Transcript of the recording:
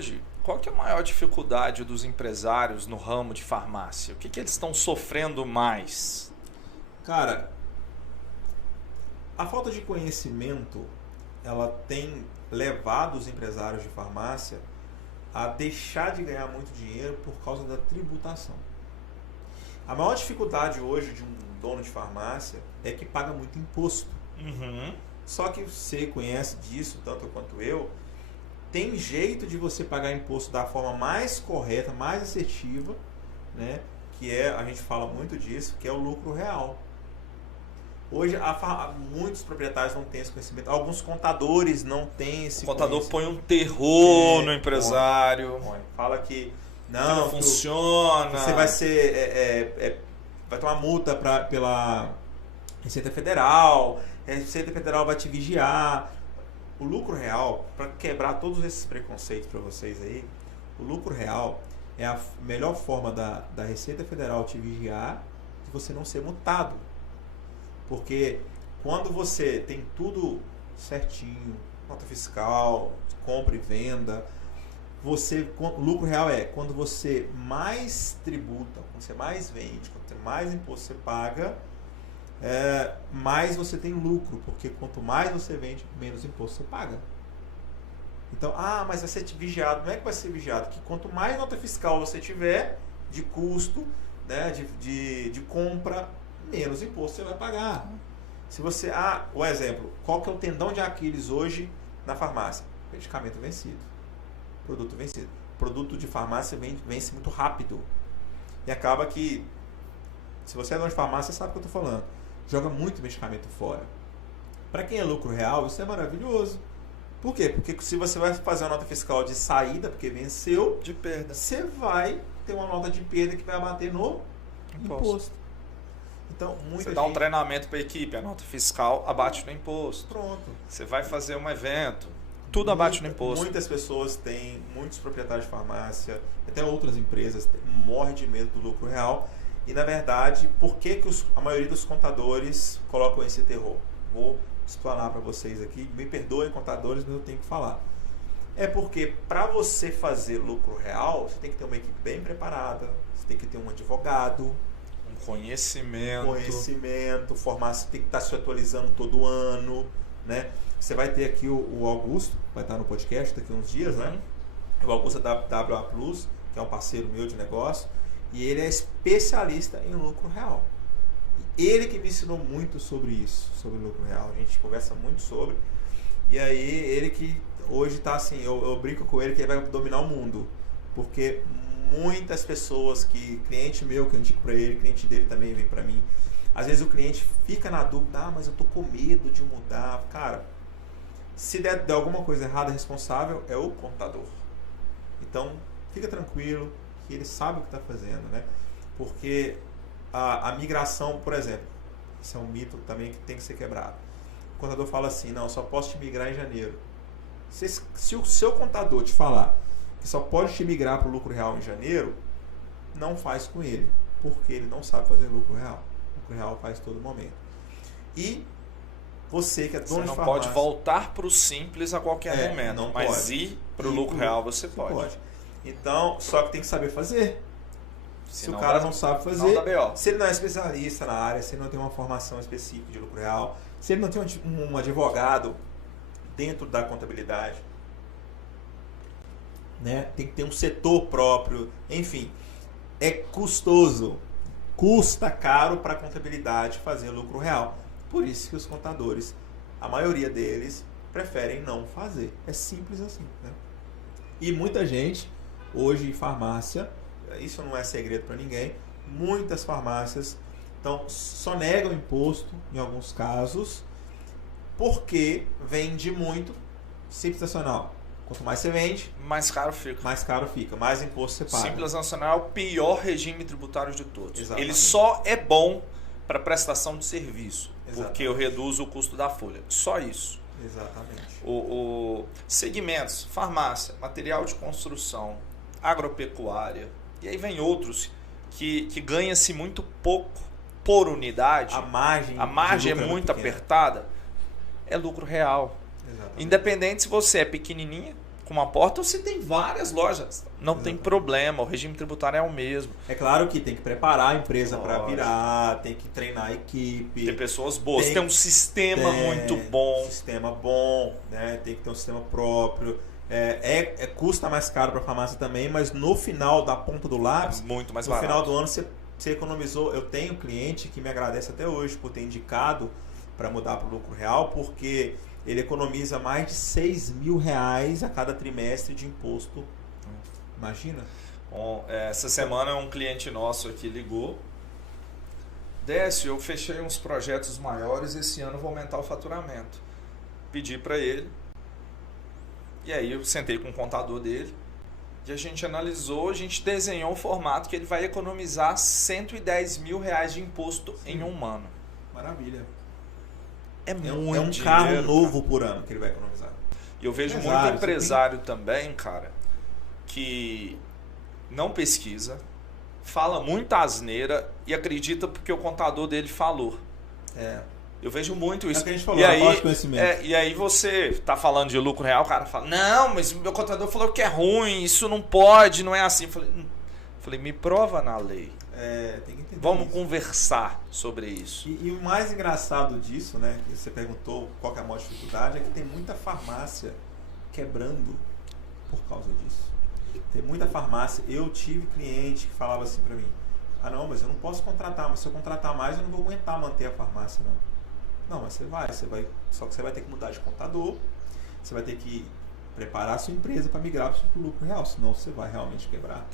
hoje, qual que é a maior dificuldade dos empresários no ramo de farmácia? O que eles estão sofrendo mais? Cara, a falta de conhecimento, ela tem levado os empresários de farmácia a deixar de ganhar muito dinheiro por causa da tributação. A maior dificuldade hoje de um dono de farmácia é que paga muito imposto. Uhum. Só que você conhece disso, tanto quanto eu, tem jeito de você pagar imposto da forma mais correta, mais assertiva, né? Que é, a gente fala muito disso, que é o lucro real. Hoje, muitos proprietários não têm esse conhecimento. Alguns contadores não têm esse conhecimento. O contador põe um terror no empresário. Fala que não funciona. Você vai ser... vai tomar multa pela Receita Federal. A Receita Federal vai te vigiar. O lucro real, para quebrar todos esses preconceitos para vocês aí, o lucro real é a melhor forma da Receita Federal te vigiar de você não ser multado. Porque quando você tem tudo certinho, nota fiscal, compra e venda, o lucro real é quando você mais tributa, quando você mais vende, quando você mais imposto você paga, mais você tem lucro, porque quanto mais você vende, menos imposto você paga. Então, mas vai ser vigiado. Não é que vai ser vigiado, que quanto mais nota fiscal você tiver de custo, né, de compra, menos imposto você vai pagar. Se você, o exemplo, qual que é o tendão de Aquiles hoje na farmácia? Medicamento vencido, produto vencido. Produto de farmácia vence muito rápido. E acaba que, se você é dono de farmácia, você sabe o que eu estou falando. Joga muito medicamento fora. Para quem é lucro real, isso é maravilhoso. Por quê? Porque se você vai fazer uma nota fiscal de saída, porque venceu, de perda, você vai ter uma nota de perda que vai abater no imposto. Então, você dá um treinamento para a equipe, a nota fiscal abate no imposto. Pronto. Você vai fazer um evento, tudo abate no imposto. Muitas pessoas têm, muitos proprietários de farmácia, até outras empresas, morrem de medo do lucro real. E, na verdade, por que a maioria dos contadores colocam esse terror? Vou explanar para vocês aqui. Me perdoem, contadores, mas eu tenho que falar. É porque, para você fazer lucro real, você tem que ter uma equipe bem preparada, você tem que ter um advogado, conhecimento, formação, tem que estar se atualizando todo ano, né? Você vai ter aqui o Augusto, vai estar no podcast daqui a uns dias, né? O Augusto é da WA Plus, que é um parceiro meu de negócio, e ele é especialista em lucro real. Ele que me ensinou muito sobre isso, sobre lucro real. A gente conversa muito sobre. E aí, ele que hoje está assim, eu brinco com ele que ele vai dominar o mundo, porque muitas pessoas cliente meu que eu indico para ele, cliente dele também vem para mim, às vezes o cliente fica na dúvida, mas eu tô com medo de mudar. Cara, se der alguma coisa errada, responsável é o contador. Então, fica tranquilo que ele sabe o que está fazendo, né? Porque a migração, por exemplo, isso é um mito também que tem que ser quebrado. O contador fala assim, não, só posso te migrar em janeiro. Se o seu contador te falar que só pode te migrar para o lucro real em janeiro, não faz com ele, porque ele não sabe fazer lucro real. O lucro real faz todo momento. E você que é dono de farmácia... Você não pode voltar para o simples a qualquer momento, não mas pode. ir para o lucro real você pode. Então, só que tem que saber fazer. Se o cara não sabe fazer, se ele não é especialista na área, se ele não tem uma formação específica de lucro real, se ele não tem um advogado dentro da contabilidade, né? Tem que ter um setor próprio, enfim, é custoso, custa caro para a contabilidade fazer lucro real. Por isso que os contadores, a maioria deles, preferem não fazer. É simples assim, né? E muita gente, hoje em farmácia, isso não é segredo para ninguém, muitas farmácias só negam imposto em alguns casos, porque vende muito Simples Nacional. Quanto mais você vende, mais caro fica. Mais imposto você paga. Simples Nacional é o pior regime tributário de todos. Exatamente. Ele só é bom para prestação de serviço, Exatamente. porque eu reduzo o custo da folha. Só isso. Exatamente. O segmentos, farmácia, material de construção, agropecuária, e aí vem outros que ganha-se muito pouco por unidade. A margem é muito apertada. É lucro real. Exatamente. Independente se você é pequenininha, com uma porta ou se tem várias lojas. Não tem problema, o regime tributário é o mesmo. É claro que tem que preparar a empresa para virar, tem que treinar a equipe. Tem pessoas boas, tem um sistema muito bom. Sistema bom, né? Tem que ter um sistema próprio. Custa mais caro para a farmácia também, mas no final da ponta do lápis, muito mais no barato. final do ano você economizou. Eu tenho cliente que me agradece até hoje por ter indicado para mudar para o lucro real, porque ele economiza mais de R$6.000 a cada trimestre de imposto. Imagina? Bom, essa semana um cliente nosso aqui ligou. Décio, eu fechei uns projetos maiores, esse ano eu vou aumentar o faturamento. Pedi para ele. E aí eu sentei com o contador dele. E a gente analisou, a gente desenhou um formato que ele vai economizar R$110.000 de imposto em um ano. Maravilha. É muito um dinheiro, carro novo por ano que ele vai economizar. E eu vejo muito empresário também, cara, que não pesquisa, fala muita asneira e acredita porque o contador dele falou. Eu vejo muito isso. É o que a gente falou, e aí você tá falando de lucro real, o cara fala, não, mas meu contador falou que é ruim, isso não pode, não é assim. Falei, me prova na lei. Tem que entender. Vamos conversar sobre isso. E o mais engraçado disso, né, que você perguntou qual que é a maior dificuldade, é que tem muita farmácia quebrando por causa disso. Tem muita farmácia. Eu tive cliente que falava assim pra mim, não, mas eu não posso contratar, mas se eu contratar mais eu não vou aguentar manter a farmácia, não. Não, mas você vai, só que você vai ter que mudar de contador, você vai ter que preparar a sua empresa para migrar para o lucro real, senão você vai realmente quebrar.